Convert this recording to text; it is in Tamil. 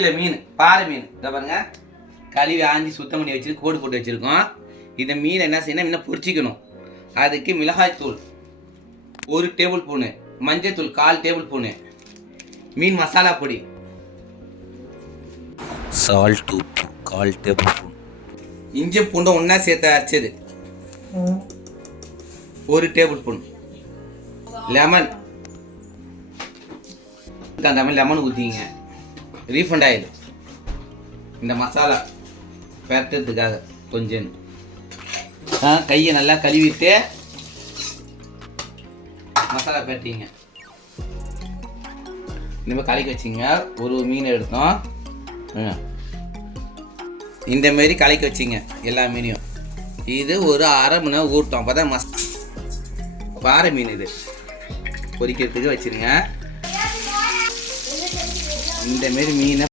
கிலோ மீன் பாறை மீன். இதை பாருங்க. கழுவி ஆஞ்சி சுத்தம் பண்ணி வச்சு கோடு போட்டு வச்சுருக்கோம். இந்த மீனை என்ன செய்யணும்? மீனை பொரிச்சிக்கணும் அதுக்கு மிளகாய் தூள் ஒரு டேபிள் ஸ்பூனு மஞ்சள் தூள் கால் டேபிள் ஸ்பூனு மீன் மசாலா பொடி. சால்ட் உப்பு கால் டேபிள் ஸ்பூன் இஞ்சி பூண்டும் ஒன்றா சேர்த்து அரைச்சது. ஒரு டேபிள் ஸ்பூன் லெமன் மாதிரி லெமன் ஊற்றிங்க ரீஃபண்ட் ஆயில் இந்த மசாலா பெரட்டுறதுக்காக கொஞ்சம். ஆ கையை நல்லா கழுவிட்டு மசாலா பெரட்டிங்க. இந்த மாதிரி கலக்கி வச்சிங்க. ஒரு மீன் எடுத்தோம். ஆ. இந்த மாரி கலக்கி வச்சிங்க எல்லா மீனையும். இது ஒரு அரை மணி நேரம் ஊட்டோம் அப்போ தான் மஸ் பாறை மீன் இது. பொரிக்கிறதுக்கு வச்சிருங்க. இந்த மாரி மீனை